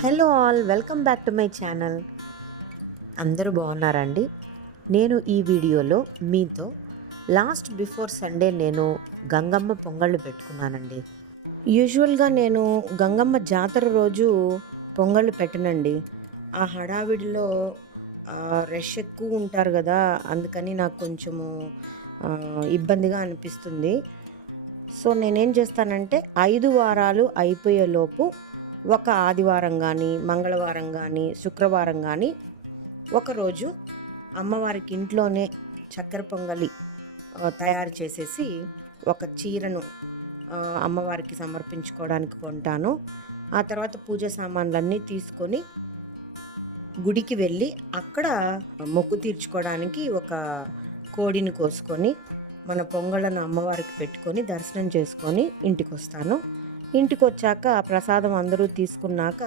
Hello all welcome back to my channel. అందరూ బాగున్నారండి? నేను ఈ వీడియోలో మీతో లాస్ట్ బిఫోర్ సండే నేను గంగమ్మ పొంగళ్ళు పెట్టుకున్నానండి. యూజువల్గా నేను గంగమ్మ జాతర రోజు పొంగళ్ళు పెట్టనండి. ఆ హడావిడిలో రష్ ఎక్కువ ఉంటారు కదా అందుకని నాకు కొంచెము ఇబ్బందిగా అనిపిస్తుంది. సో నేనేం చేస్తానంటే ఐదు వారాలు అయిపోయేలోపు ఒక ఆదివారం కానీ మంగళవారం కానీ శుక్రవారం కానీ ఒకరోజు అమ్మవారికి ఇంట్లోనే చక్కెర పొంగలి తయారు చేసేసి ఒక చీరను అమ్మవారికి సమర్పించుకోవడానికి కొంటాను. ఆ తర్వాత పూజ సామాన్లన్నీ తీసుకొని గుడికి వెళ్ళి అక్కడ మొక్కు తీర్చుకోవడానికి ఒక కోడిని కోసుకొని మన పొంగళ్ళను అమ్మవారికి పెట్టుకొని దర్శనం చేసుకొని ఇంటికి వస్తాను ఇంటికి వచ్చాక ప్రసాదం అందరూ తీసుకున్నాక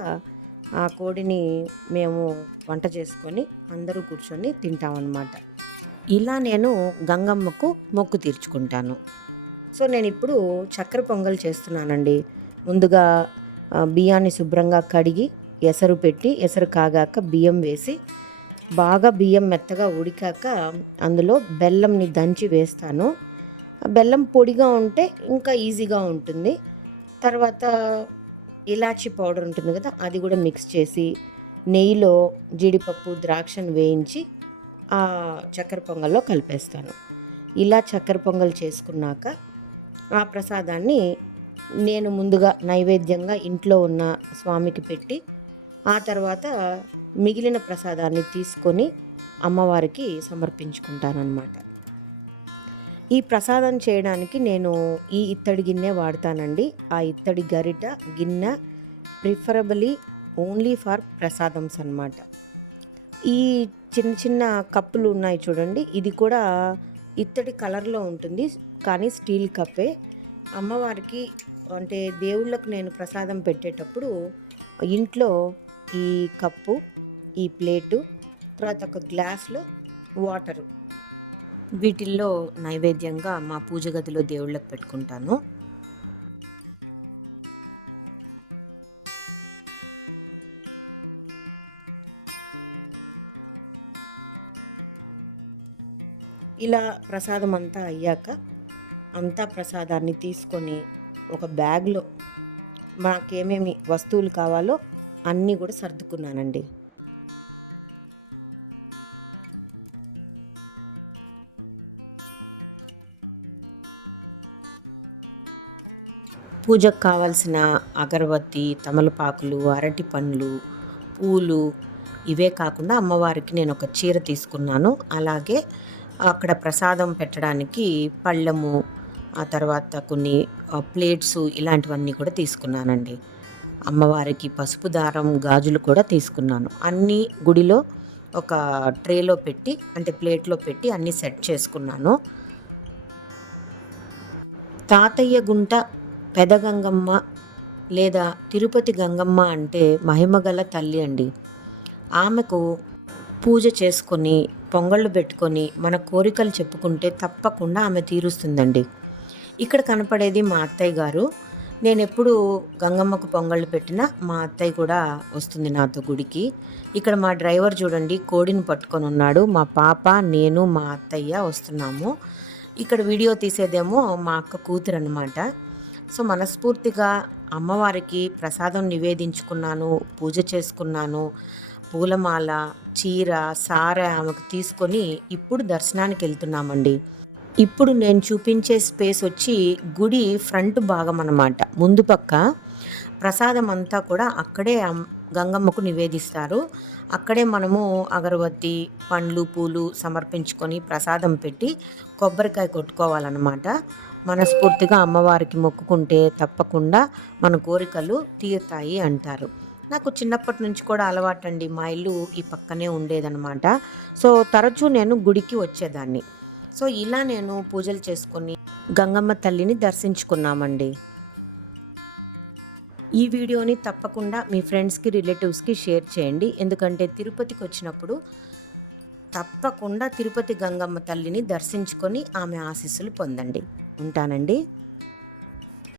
ఆ కోడిని మేము వంట చేసుకొని అందరూ కూర్చొని తింటామన్నమాట. ఇలా నేను గంగమ్మకు మొక్కు తీర్చుకుంటాను. సో నేను ఇప్పుడు చక్కెర పొంగల్ చేస్తున్నానండి. ముందుగా బియ్యాన్ని శుభ్రంగా కడిగి ఎసరు పెట్టి ఎసరు కాగాక బియ్యం వేసి బాగా బియ్యం మెత్తగా ఉడికాక అందులో బెల్లంని దంచి వేస్తాను. బెల్లం పొడిగా ఉంటే ఇంకా ఈజీగా ఉంటుంది. తర్వాత ఇలాచి పౌడర్ ఉంటుంది కదా అది కూడా మిక్స్ చేసి నెయ్యిలో జీడిపప్పు ద్రాక్షను వేయించి ఆ చక్కెర పొంగల్లో కలిపేస్తాను. ఇలా చక్కెర పొంగల్ చేసుకున్నాక ఆ ప్రసాదాన్ని నేను ముందుగా నైవేద్యంగా ఇంట్లో ఉన్న స్వామికి పెట్టి ఆ తర్వాత మిగిలిన ప్రసాదాన్ని తీసుకొని అమ్మవారికి సమర్పించుకుంటానన్నమాట. ఈ ప్రసాదం చేయడానికి నేను ఈ ఇత్తడి గిన్నె వాడతానండి. ఆ ఇత్తడి గరిట గిన్నె ప్రిఫరబులీ ఓన్లీ ఫర్ ప్రసాదమ్స్ అన్నమాట. ఈ చిన్న చిన్న కప్పులు ఉన్నాయి చూడండి. ఇది కూడా ఇత్తడి కలర్లో ఉంటుంది. కానీ స్టీల్ కప్పే. అమ్మవారికి అంటే దేవుళ్ళకు నేను ప్రసాదం పెట్టేటప్పుడు ఇంట్లో ఈ కప్పు ఈ ప్లేటు తర్వాత ఒక గ్లాస్లో వాటరు. వీటిల్లో నైవేద్యంగా మా పూజ గదిలో దేవుళ్ళకి పెట్టుకుంటాను. ఇలా ప్రసాదం అంతా అయ్యాక అంతా ప్రసాదాన్ని తీసుకొని ఒక బ్యాగ్లో మాకేమేమి వస్తువులు కావాలో అన్నీ కూడా సర్దుకున్నానండి. పూజకు కావాల్సిన అగరబత్తి తమలపాకులు అరటి పండ్లు పూలు ఇవే కాకుండా అమ్మవారికి నేను ఒక చీర తీసుకున్నాను. అలాగే అక్కడ ప్రసాదం పెట్టడానికి పళ్ళము ఆ తర్వాత కొన్ని ప్లేట్స్ ఇలాంటివన్నీ కూడా తీసుకున్నానండి. అమ్మవారికి పసుపు దారం గాజులు కూడా తీసుకున్నాను. అన్నీ గుడిలో ఒక ట్రేలో పెట్టి అంటే ప్లేట్లో పెట్టి అన్నీ సెట్ చేసుకున్నాను. తాతయ్య గుంట పెదగంగమ్మ లేదా తిరుపతి గంగమ్మ అంటే మహిమగల తల్లి అండి. ఆమెకు పూజ చేసుకొని పొంగళ్ళు పెట్టుకొని మన కోరికలు చెప్పుకుంటే తప్పకుండా ఆమె తీరుస్తుందండి. ఇక్కడ కనపడేది మా అత్తయ్య గారు. నేను ఎప్పుడు గంగమ్మకు పొంగళ్ళు పెట్టినా మా అత్తయ్య కూడా వస్తుంది నాతో గుడికి. ఇక్కడ మా డ్రైవర్ చూడండి కోడిని పట్టుకొని ఉన్నాడు. మా పాప నేను మా అత్తయ్య వస్తున్నాము. ఇక్కడ వీడియో తీసేదేమో మా అక్క కూతురు అనమాట సో మనస్ఫూర్తిగా అమ్మవారికి ప్రసాదం నివేదించుకున్నాను పూజ చేసుకున్నాను. పూలమాల చీర సార ఆమెకు తీసుకొని ఇప్పుడు దర్శనానికి వెళ్తున్నామండి. ఇప్పుడు నేను చూపించే స్పేస్ వచ్చి గుడి ఫ్రంట్ భాగం అన్నమాట. ముందు పక్క ప్రసాదం అంతా కూడా అక్కడే గంగమ్మకు నివేదిస్తారు. అక్కడే మనము అగరబత్తి పండ్లు పూలు సమర్పించుకొని ప్రసాదం పెట్టి కొబ్బరికాయ కొట్టుకోవాలన్నమాట. మనస్ఫూర్తిగా అమ్మవారికి మొక్కుకుంటే తప్పకుండా మన కోరికలు తీరుతాయి అంటారు. నాకు చిన్నప్పటి నుంచి కూడా అలవాటండి. మా ఇల్లు ఈ పక్కనే ఉండేదనమాట సో తరచూ నేను గుడికి వచ్చేదాన్ని. సో ఇలా నేను పూజలు చేసుకొని గంగమ్మ తల్లిని దర్శించుకున్నామండి. ఈ వీడియోని తప్పకుండా మీ ఫ్రెండ్స్కి రిలేటివ్స్కి షేర్ చేయండి. ఎందుకంటే తిరుపతికి వచ్చినప్పుడు తప్పకుండా తిరుపతి గంగమ్మ తల్లిని దర్శించుకొని ఆమె ఆశీస్సులు పొందండి. ఉంటానండి